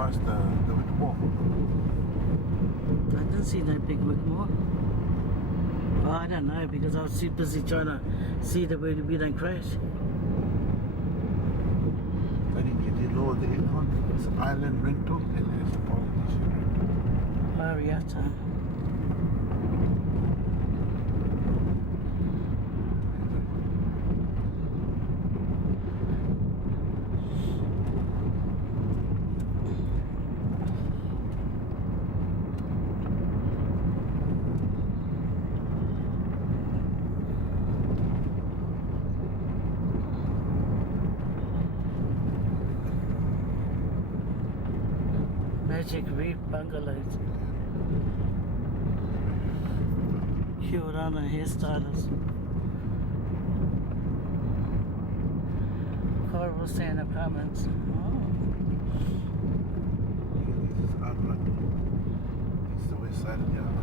past the Whitmore. I didn't see no big Whitmore. Oh, I don't know because I was too busy trying to see that we don't crash. I think you did lower the aircon. It's island rental and there's a Polynesian rental. Marietta. Magic Reef Bungalows. Kiorana hairstylist. Coral Sand Apartments. Oh. This is Auckland. This is the west side of the island.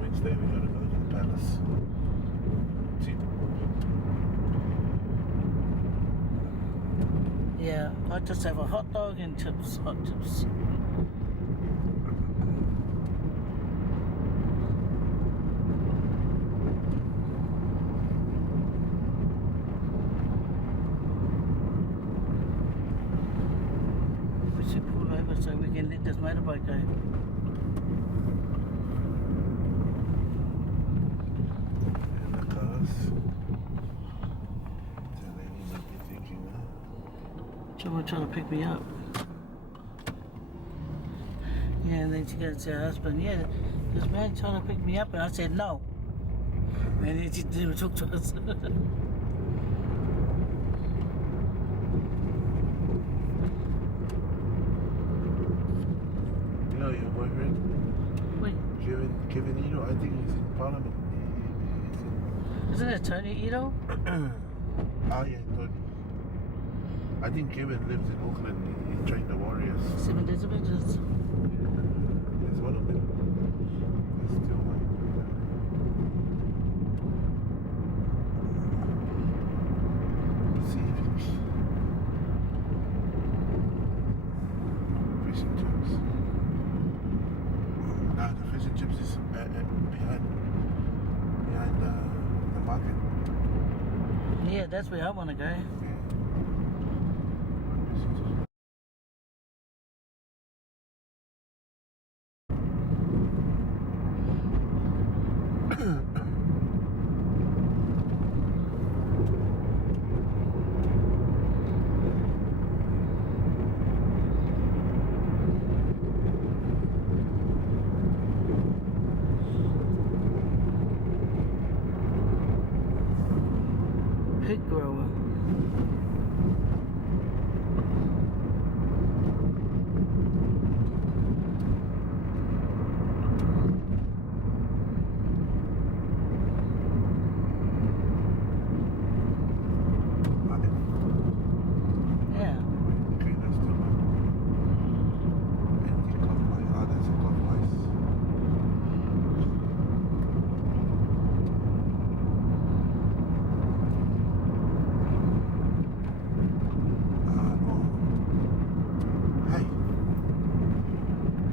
Wednesday we gotta go to the palace. Yeah, I just have a hot dog and chips, hot chips. We should pull over so we can let this motorbike go. Someone trying to pick me up. Yeah, and then she goes to her husband, yeah, this man trying to pick me up, and I said no. And then she didn't even talk to us. You know your boyfriend? Wait. Kevin Ito, I think he's in Parliament. Isn't it Tony Ito? Ah, yeah, Tony. I think Kevin lives in Auckland. He trained the Warriors. 7 Days Adventures. There's one of them. There's still one. See fish and chips. Nah, the fish and chips is behind the market. Yeah, that's where I want to go. Pig grower. Yeah. Okay, that's still one. Empty clockwise. Ah, that's a clockwise.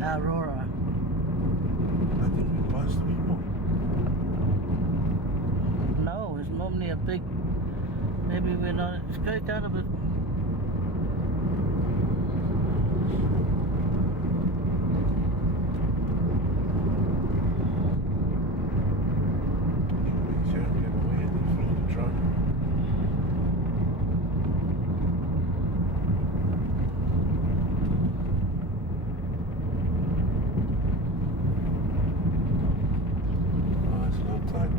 Aurora. I think we passed the Whitmore. No, it's normally a big. Maybe we're not. Let's go down a bit. Sure, get away in front of the truck. Oh, it's low tide.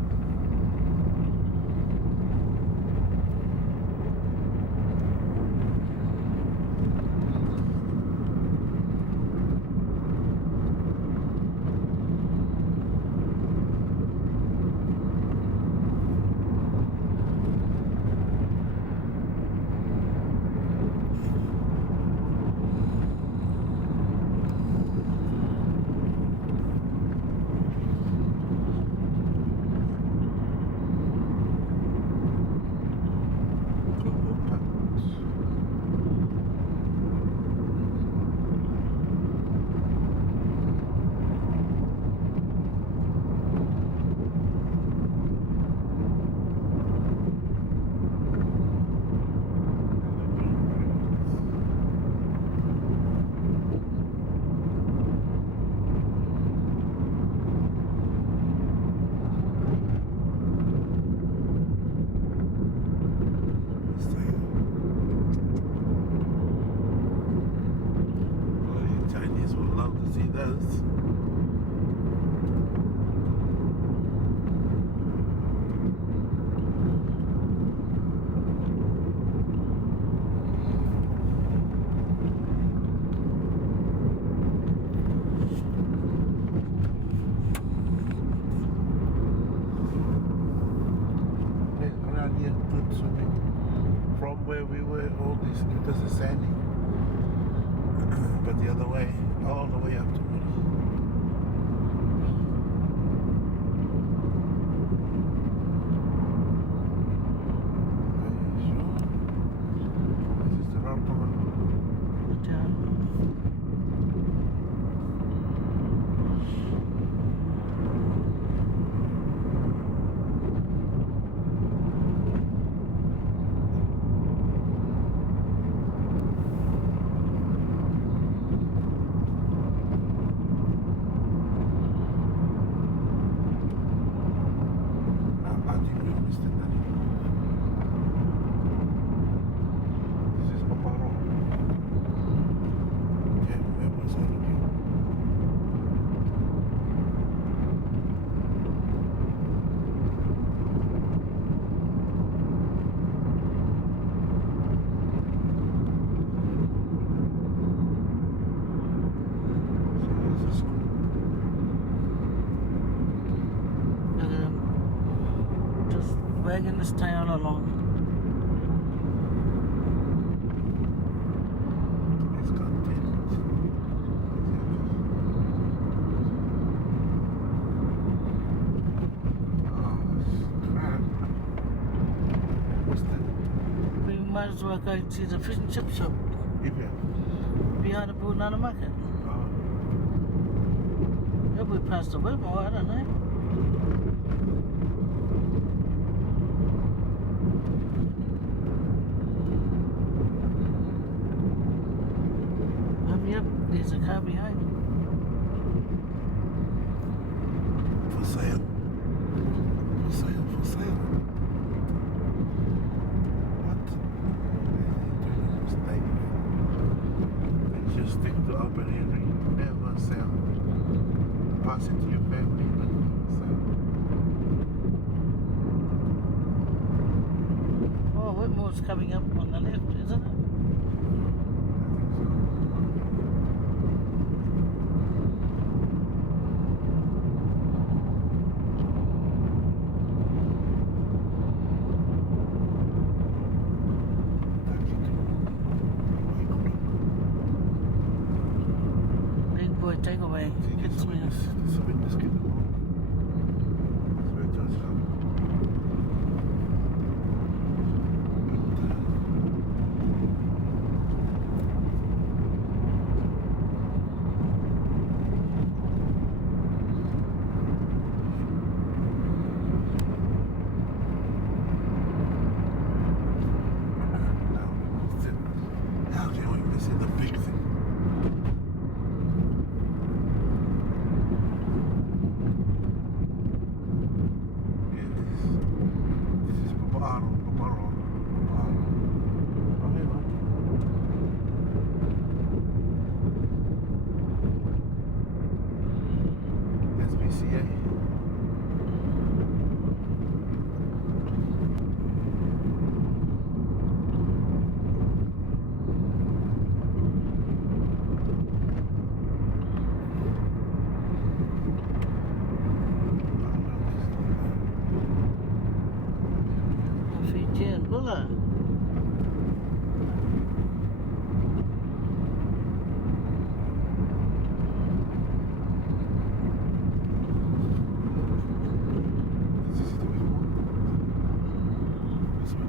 yeah, good swimming. From where we were, all this, this is sandy. But the other way, all the way up to Mura. Are you sure? This is the route one. I think we missed it. This is Paparo. Okay, where was I looking? So this is cool. Look at them. Just wagging this tail along. It's got tent. Oh, crap. What's that? We might as well go to the fish and chip shop Ipia. behind the Bunana Market. Oh. If we pass the Whitmore, I don't know. Yep, there's a car behind. For sale. For sale, for sale. What? They're doing a mistake. They just stick to Albert Henry. Never sell. Pass it to your family, but never sell. Oh, Whitmore's coming up on the left, isn't it? Big boy takeaway. Get some of this. It's a bit biscuit. It's very touched up. How can we miss it? The big thing. Yeah, this is Paparo. Okay, no. SPCA. Fijian pula. This is the big one. This one. This one.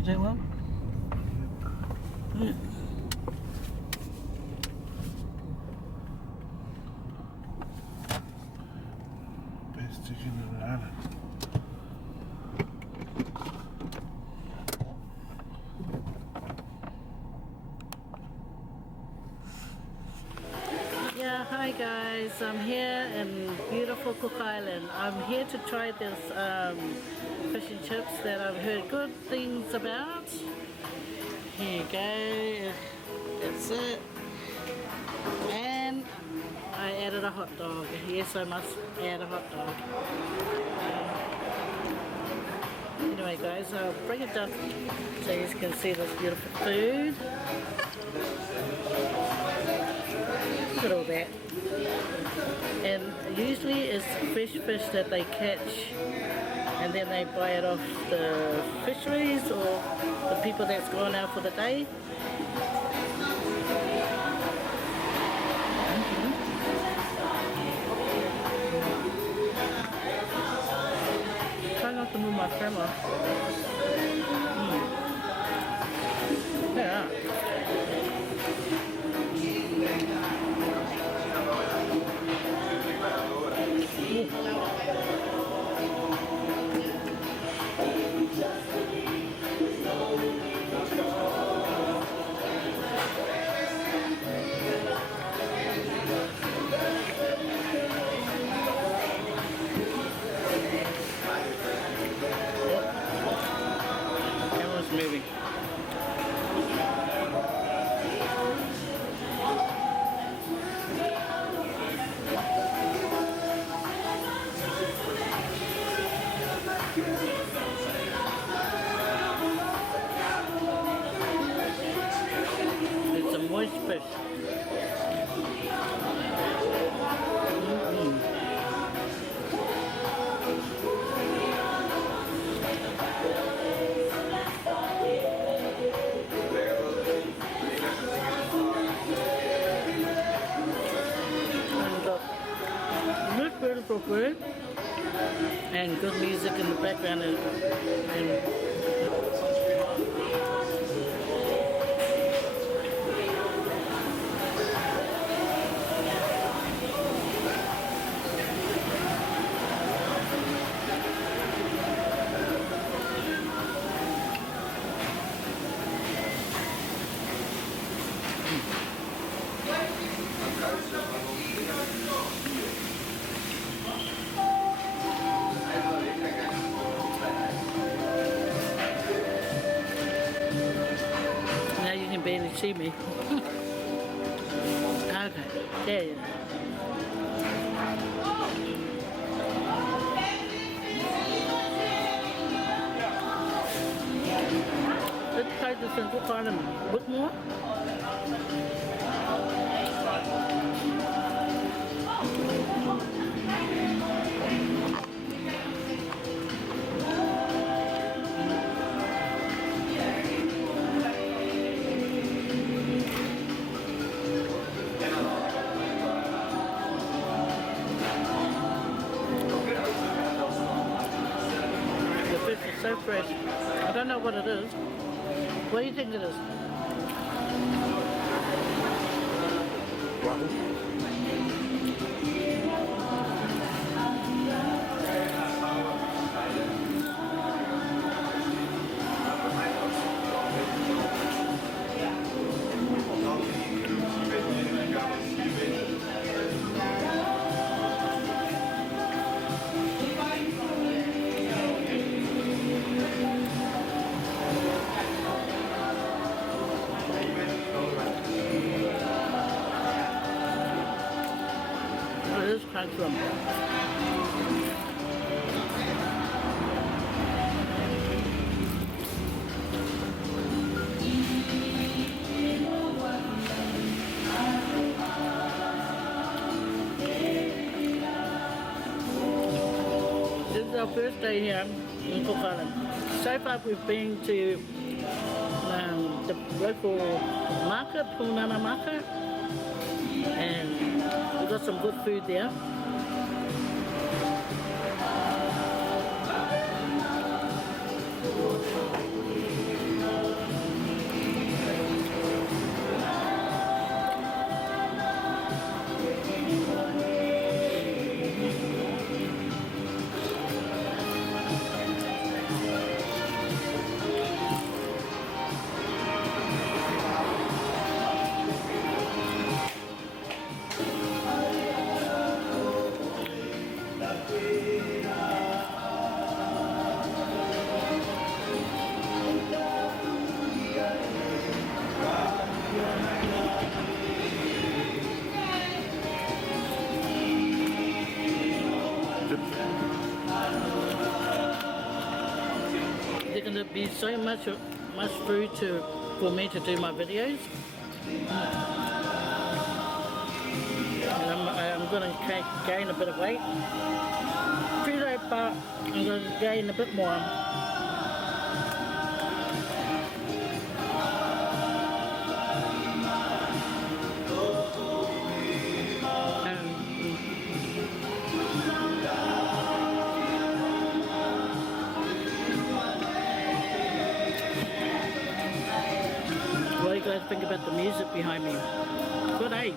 Is that one? Yeah. Best chicken in the island. Yeah, hi guys. I'm here in beautiful Cook Island. I'm here to try this fish and chips that I've heard good things about. Here you go. That's it. And I added a hot dog. Yes, I must add a hot dog. Anyway, guys, I'll bring it down so you can see this beautiful food. Look at all that. And usually it's fresh fish that they catch and then they buy it off the fisheries or the people that's gone out for the day. Try not to move my camera. Yeah. Camera's moving. It's a moist fish. And this beautiful food and good music in the background and now you can barely see me. Okay, there you go. Let's try this in Cook Island a bit more. The fish is so fresh. I don't know what it is. What do you think it is? It is crunch rum. This is our first day here in Cook Island. So far we've been to the local market, Punana Market, and we got some good food there. and it'd be so much food for me to do my videos. And I'm going to gain a bit of weight. Kilo, but I'm going to gain a bit more. What do you guys think about the music behind me? Good, eh?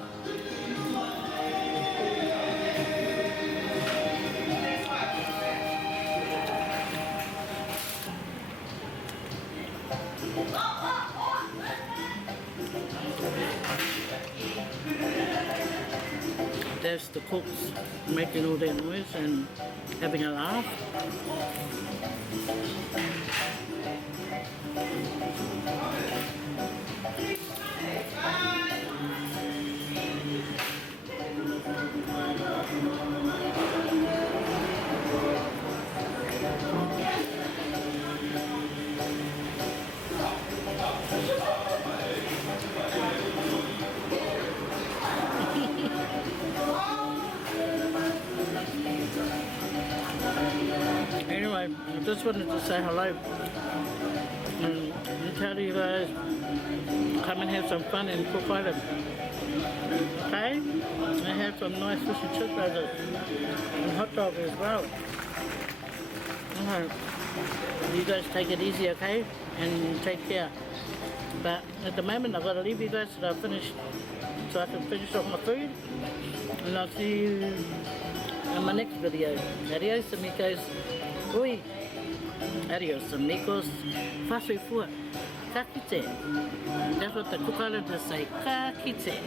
There's the cooks making all their noise and having a laugh. Anyway, I just wanted to say hello and tell you guys, come and have some fun in Cook Island. Okay? I have some nice fish and chip burgers and hot dog as well. Okay. You guys take it easy, okay? And take care. But at the moment I've got to leave you guys so I can finish off my food. And I'll see you in my next video. Adios amigos. Oi. Adios amigos. Fasui fua. Ka kite. That's what the Cook Islanders say. Ka kite.